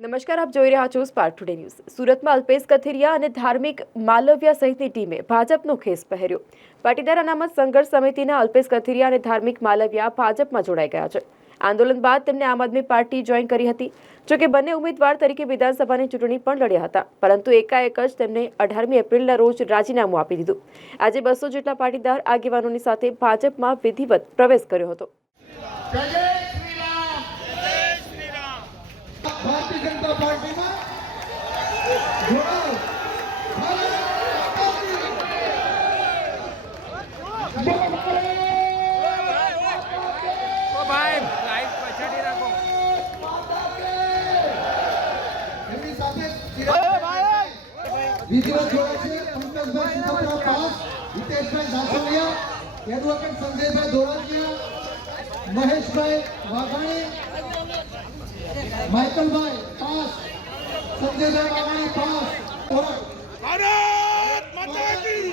નમસ્કાર, આપ જોઈ રહ્યા છો સ્પાર્ક ટુડે ન્યૂઝ સુરતમાં અલ્પેશ કથિરિયા અને ધાર્મિક માલવ્યા સહિતની ટીમે ભાજપનો ખેસ પહેર્યો. પાટીદાર અનામત સંઘર્ષ સમિતિના અલ્પેશ કથિરિયા અને ધાર્મિક માલવ્યા ભાજપમાં જોડાઈ ગયા છે. આંદોલન બાદ તેમને આમ આદમી પાર્ટી જોઈન કરી હતી. જોકે બંને ઉમેદવાર તરીકે વિધાનસભાની ચૂંટણી પણ લડ્યા હતા, પરંતુ એકાએક જ તેમને અઢારમી એપ્રિલના રોજ રાજીનામું આપી દીધું. આજે બસો જેટલા પાટીદાર આગેવાનોની સાથે ભાજપમાં વિધિવત પ્રવેશ કર્યો હતો જય જય શ્રી રામ ભારતીય જનતા પાર્ટીમાં જોડાઓ ભારત માતા કી જય ભારત ઓ ભાઈ લાઈટ પછાડી રાખો જનતા પાર્ટીમાં જોડાય છે પંકજભાઈ સીતાપુરા પાસ હિતેશભાઈ ધાસોલિયા એડવોકેટ સંજયભાઈ ધોળકિયા મહેશભાઈ વાઘાણી માઇકલભાઈ પાસ. સંજયભાઈ વાઘાણી પાસ. ભારત માતા કી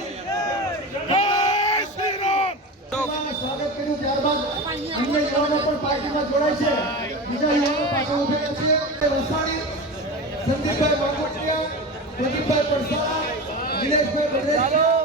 જય. શ્રી રામ. સ્વાગત કર્યું ત્યારબાદ અન્ય યુવાનો પણ પાર્ટીમાં જોડાય છે. બીજા યુવાનો પાછળ ઉભેલા છે. રસાણી સંદીપભાઈ માંગોટિયા પ્રદીપભાઈ પરસાણા દિનેશભાઈ બદ્રેશિયા